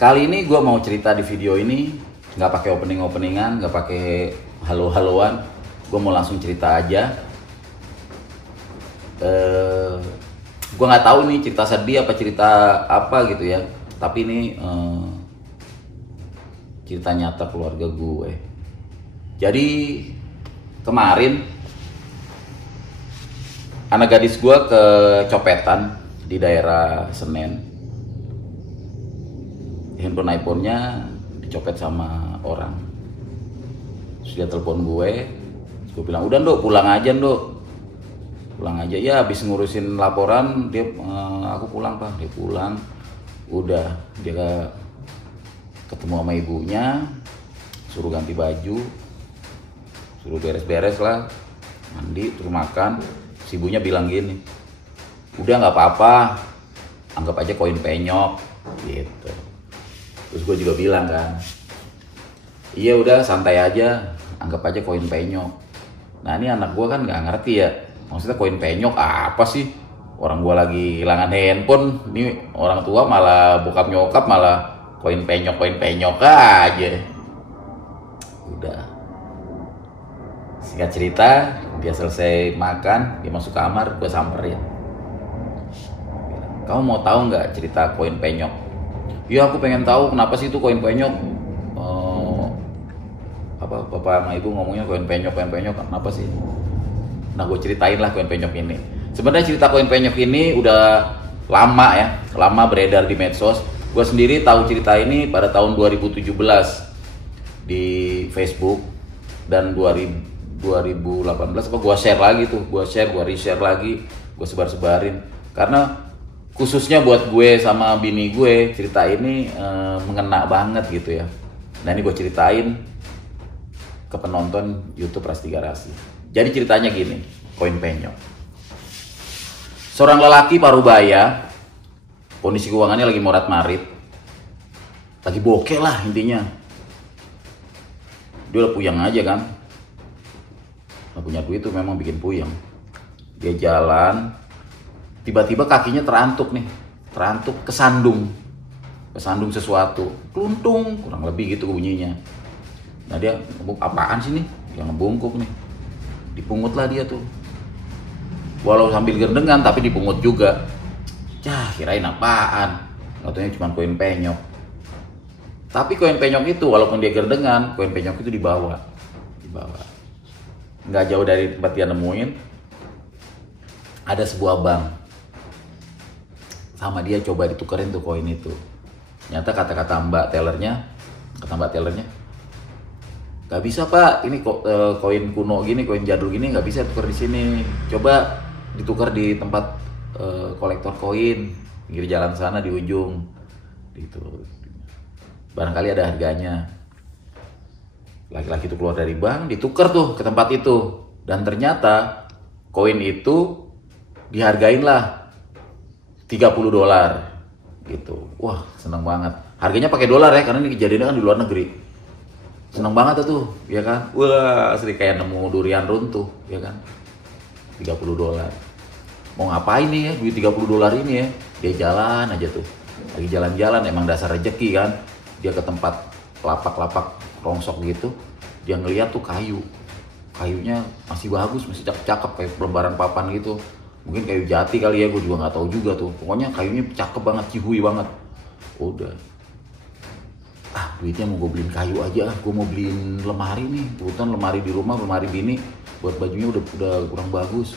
Kali ini gue mau cerita di video ini nggak pakai openingan, nggak pakai halo-haloan. Gue mau langsung cerita aja. Gue nggak tahu nih cerita sedih apa cerita apa gitu ya. Tapi ini cerita nyata keluarga gue. Jadi kemarin anak gadis gue kecopetan di daerah Senen. Handphone iPhone-nya dicopet sama orang. Terus dia telepon gue. Terus gue bilang, udah Nduk, pulang aja Nduk. Pulang aja, ya habis ngurusin laporan, dia aku pulang Pak. Dia pulang, udah dia ketemu sama ibunya, suruh ganti baju, suruh beres-beres lah, mandi, terus makan. Si ibunya bilang gini, udah nggak apa-apa, anggap aja koin penyok, gitu. Terus gue juga bilang kan, iya udah santai aja, anggap aja koin penyok. Nah ini anak gue kan nggak ngerti ya, maksudnya koin penyok apa sih? Orang gue lagi kehilangan handphone, ini orang tua malah bokap nyokap malah koin penyok aja. Udah. Singkat cerita, dia selesai makan, dia masuk kamar, gue samperin. Kamu mau tahu nggak cerita koin penyok? Ya aku pengen tahu kenapa sih itu koin penyok. Bapak sama ibu ngomongnya koin penyok kenapa sih? Nah gue ceritain lah koin penyok ini. Sebenarnya cerita koin penyok ini udah lama ya, lama beredar di medsos. Gue sendiri tahu cerita ini pada tahun 2017 di Facebook, dan 2018 apa gue share lagi tuh, gue reshare lagi, gue sebarin karena khususnya buat gue sama bini gue, cerita ini mengena banget gitu ya. Nah ini gue ceritain ke penonton YouTube Rasti Garasi. Jadi ceritanya gini, koin penyok. Seorang lelaki parubaya, kondisi keuangannya lagi morat-marit, lagi bokeh lah intinya. Dia udah puyeng aja kan, nggak punya duit tuh memang bikin puyeng. Dia jalan, tiba-tiba kakinya terantuk kesandung sesuatu, keluntung kurang lebih gitu bunyinya. Nah dia apaan sih nih yang ngebungkuk nih, dipungut lah dia tuh, walau sambil gerdengan tapi dipungut juga. Kirain apaan, nggak taunya cuma koin penyok. Tapi koin penyok itu walaupun dia gerdengan, koin penyok itu dibawa nggak jauh dari tempat dia nemuin ada sebuah bank. Sama dia coba ditukerin tuh koin itu. Nyata kata mbak tellernya, nggak bisa Pak, ini koin kuno gini, koin jadul gini nggak bisa tuker di sini. Coba ditukar di tempat kolektor koin, pinggir jalan sana di ujung. Gitu. Barangkali ada harganya. Laki-laki itu keluar dari bank, ditukar tuh ke tempat itu, dan ternyata koin itu dihargain lah $30 gitu. Wah seneng banget, harganya pakai dolar ya karena ini kejadiannya kan di luar negeri. Seneng banget tuh ya kan, wah asli kayak nemu durian runtuh ya kan. $30, mau ngapain nih ya duit $30 ini ya? Dia jalan aja tuh, lagi jalan-jalan, emang dasar rezeki kan. Dia ke tempat lapak-lapak rongsok gitu, dia ngeliat tuh kayunya masih bagus, masih cakep-cakep kayak lembaran papan gitu. Mungkin kayu jati kali ya, gue juga nggak tahu juga tuh. Pokoknya kayunya cakep banget, cihui banget. Udah, duitnya mau gue beliin kayu aja, gue mau beliin lemari nih. Kebetulan lemari di rumah, lemari bini buat bajunya udah kurang bagus.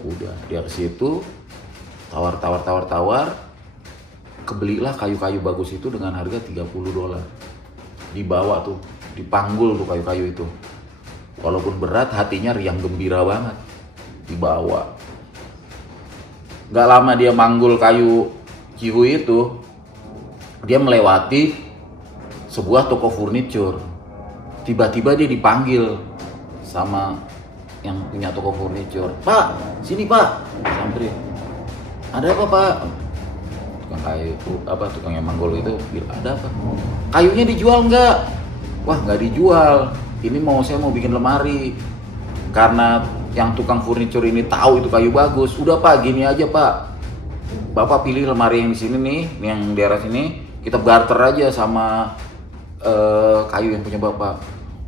Udah, dia ke situ tawar, kebelilah kayu-kayu bagus itu dengan harga $30. Dibawa tuh, dipanggul tuh kayu-kayu itu. Walaupun berat, hatinya riang gembira banget. Dibawa. Gak lama dia manggul kayu cihui itu, dia melewati sebuah toko furniture. Tiba-tiba dia dipanggil sama yang punya toko furniture. Pak, sini Pak. Samperin. Ada apa Pak? Tukang kayu itu, tukang yang manggul itu bilang, ada apa? Kayunya dijual nggak? Wah nggak dijual. Ini saya mau bikin lemari. Karena yang tukang furniture ini tahu itu kayu bagus. Udah Pak, gini aja Pak. Bapak pilih lemari yang di sini nih, yang daerah sini, kita barter aja sama kayu yang punya bapak.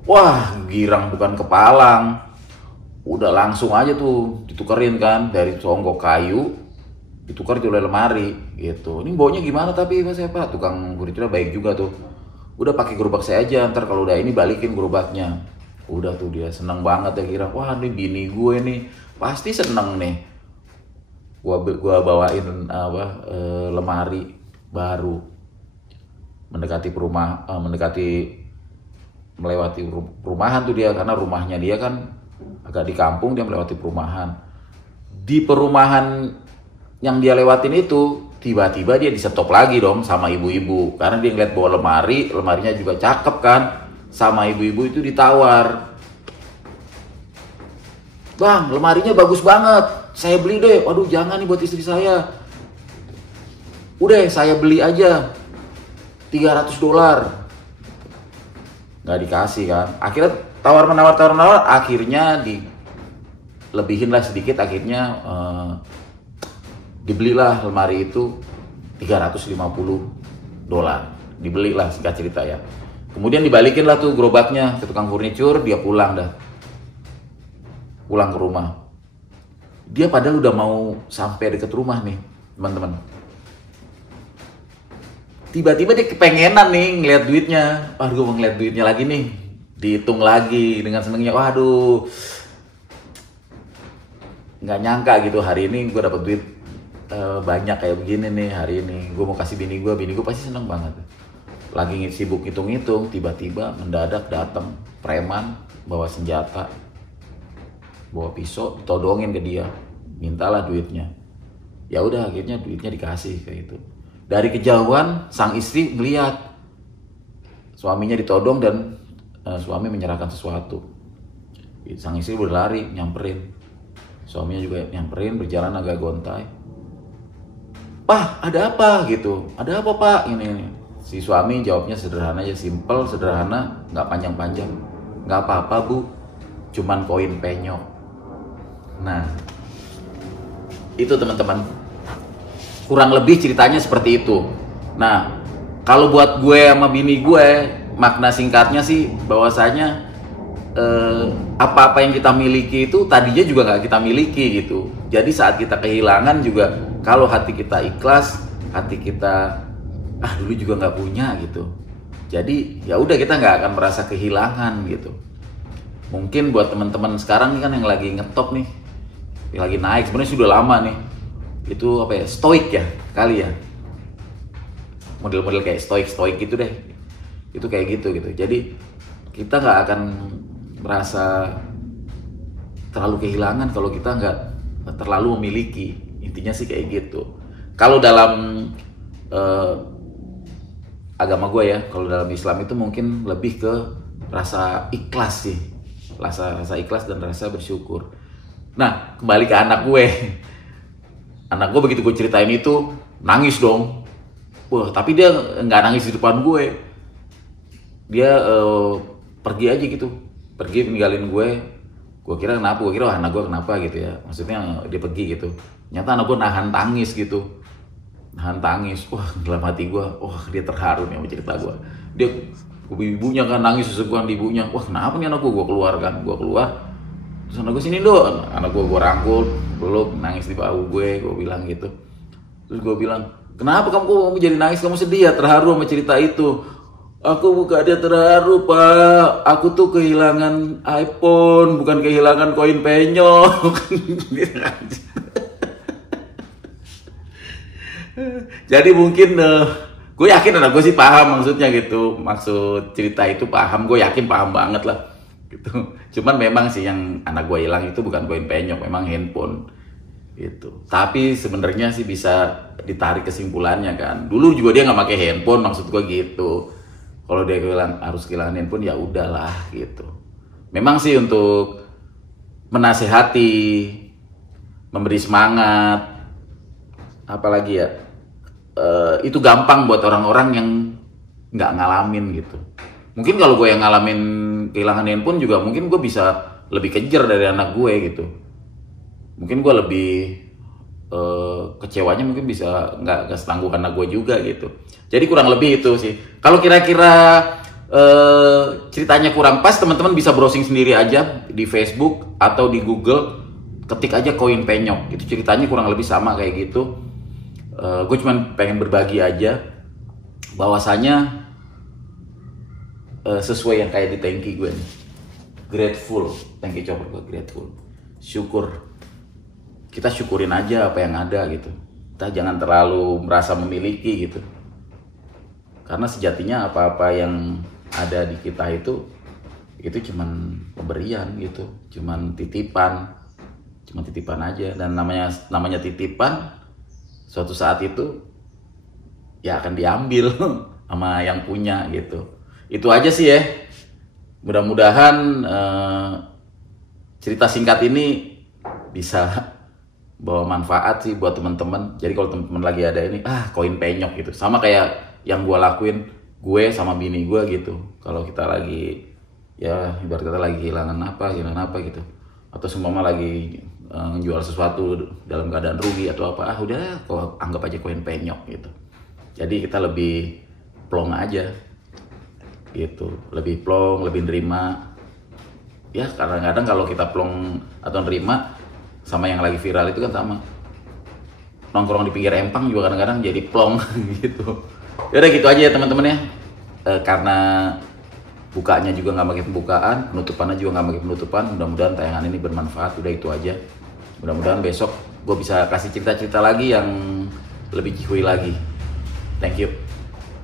Wah, girang bukan kepalang. Udah langsung aja tuh ditukerin kan, dari songgok kayu ditukar oleh lemari gitu. Ini baunya gimana tapi mas Pak? Tukang furniture baik juga tuh. Udah pakai gerobak saya aja, ntar kalau udah ini balikin gerobaknya. Udah tuh dia seneng banget ya, kira wah ini bini gue nih pasti seneng nih. Gua bawain lemari baru, melewati perumahan tuh dia, karena rumahnya dia kan agak di kampung, dia melewati perumahan. Di perumahan yang dia lewatin itu tiba-tiba dia disetop lagi dong sama ibu-ibu, karena dia ngeliat bawa lemarinya juga cakep kan. Sama ibu-ibu itu ditawar, "Bang, lemarinya bagus banget, saya beli deh." "Waduh jangan nih, buat istri saya." "Udah saya beli aja, $300." Nggak dikasih kan. Akhirnya tawar-menawar, akhirnya dilebihin lah sedikit, akhirnya dibelilah lemari itu $350. Dibelilah, singkat cerita ya. Kemudian dibalikin lah tuh gerobaknya ke tukang furniture, dia pulang ke rumah. Dia padahal udah mau sampai deket rumah nih, teman-teman. Tiba-tiba dia kepengenan nih ngeliat duitnya. Waduh, gue mau ngeliat duitnya lagi nih. Dihitung lagi dengan senengnya. Waduh, nggak nyangka gitu hari ini gue dapet duit banyak kayak begini nih hari ini. Gue mau kasih bini gue pasti seneng banget. Lagi sibuk hitung-hitung, tiba-tiba mendadak datang preman bawa senjata, bawa pisau, ditodongin ke dia, mintalah duitnya. Ya udah, akhirnya duitnya dikasih kayak itu. Dari kejauhan sang istri melihat suaminya ditodong dan suami menyerahkan sesuatu. Sang istri berlari nyamperin, suaminya juga nyamperin, berjalan agak gontai. "Pak, ada apa?" gitu. "Ada apa Pak?" Ini. Si suami jawabnya sederhana aja, simple, sederhana, nggak panjang-panjang. "Nggak apa-apa Bu, cuman koin penyok." Nah, itu teman-teman, kurang lebih ceritanya seperti itu. Nah, kalau buat gue sama bini gue, makna singkatnya sih bahwasanya apa-apa yang kita miliki itu tadinya juga nggak kita miliki gitu. Jadi saat kita kehilangan juga, kalau hati kita ikhlas, hati kita dulu juga nggak punya gitu. Jadi ya udah, kita nggak akan merasa kehilangan gitu. Mungkin buat teman-teman sekarang kan yang lagi ngetop nih, yang lagi naik, sebenarnya sudah lama nih. Itu apa ya? Stoik ya kali ya. Model-model kayak stoik gitu deh. Itu kayak gitu. Jadi kita nggak akan merasa terlalu kehilangan kalau kita nggak terlalu memiliki. Intinya sih kayak gitu. Kalau dalam agama gue ya, kalau dalam Islam itu mungkin lebih ke rasa ikhlas sih. Rasa ikhlas dan rasa bersyukur. Nah, kembali ke anak gue. Anak gue begitu gue ceritain itu, nangis dong. Wah, tapi dia nggak nangis di depan gue. Dia pergi aja gitu. Pergi meninggalin gue. Gue kira kenapa? Gue kira anak gue kenapa gitu ya. Maksudnya dia pergi gitu. Nyata anak gue nahan tangis gitu. Wah, dalam hati gue, wah dia terharu nih sama cerita gue. Dia, ibunya kan nangis seseguan di ibunya. Wah, kenapa nih anak gue? Gue keluar. Terus anak gue, "Sini dong." Anak gue rangkul, peluk, nangis di bahu gue bilang gitu. Terus gue bilang, "Kenapa kamu jadi nangis? Kamu sedih ya, terharu sama cerita itu?" "Aku bukan dia terharu Pak, aku tuh kehilangan iPhone, bukan kehilangan koin penyok." Jadi mungkin gue yakin anak gue sih paham maksudnya gitu, maksud cerita itu paham, gue yakin paham banget lah gitu. Cuman memang sih yang anak gue hilang itu bukan koin penyok, memang handphone gitu. Tapi sebenarnya sih bisa ditarik kesimpulannya kan, dulu juga dia nggak pakai handphone, maksud gue gitu. Kalau dia harus kehilangan handphone ya udahlah gitu. Memang sih untuk menasehati, memberi semangat, apalagi ya, itu gampang buat orang-orang yang nggak ngalamin gitu. Mungkin kalau gue yang ngalamin kehilangan handphone juga, mungkin gue bisa lebih kejar dari anak gue gitu. Mungkin gue lebih kecewanya mungkin bisa nggak setangguh karena gue juga gitu. Jadi kurang lebih itu sih. Kalau kira-kira ceritanya kurang pas, teman-teman bisa browsing sendiri aja di Facebook atau di Google, ketik aja koin penyok. Itu ceritanya kurang lebih sama kayak gitu. Gue cuman pengen berbagi aja bahwasanya sesuai yang kayak di thanky gue nih. Grateful, thank you Chopper, gue grateful. Syukur. Kita syukurin aja apa yang ada gitu. Kita jangan terlalu merasa memiliki gitu. Karena sejatinya apa-apa yang ada di kita itu cuman pemberian gitu, cuman titipan aja. Dan namanya titipan, suatu saat itu ya akan diambil sama yang punya gitu. Itu aja sih ya. Mudah-mudahan cerita singkat ini bisa bawa manfaat sih buat teman-teman. Jadi kalau teman-teman lagi ada ini, koin penyok gitu, sama kayak yang gue lakuin, gue sama bini gue gitu. Kalau kita lagi, ya ibarat kata lagi kehilangan apa gitu, atau seumpama lagi ngejual sesuatu dalam keadaan rugi atau apa, udah kok anggap aja koin penyok gitu. Jadi kita lebih plong aja gitu, lebih plong, lebih nerima. Ya kadang-kadang kalau kita plong atau nerima sama yang lagi viral itu kan sama. Nongkrong di pinggir empang juga kadang-kadang jadi plong gitu. Yaudah gitu aja ya teman-teman ya. Karena bukanya juga nggak pakai pembukaan, penutupannya juga nggak pakai penutupan. Mudah-mudahan tayangan ini bermanfaat. Udah itu aja. Mudah-mudahan besok gue bisa kasih cerita-cerita lagi yang lebih cihuy lagi. Thank you.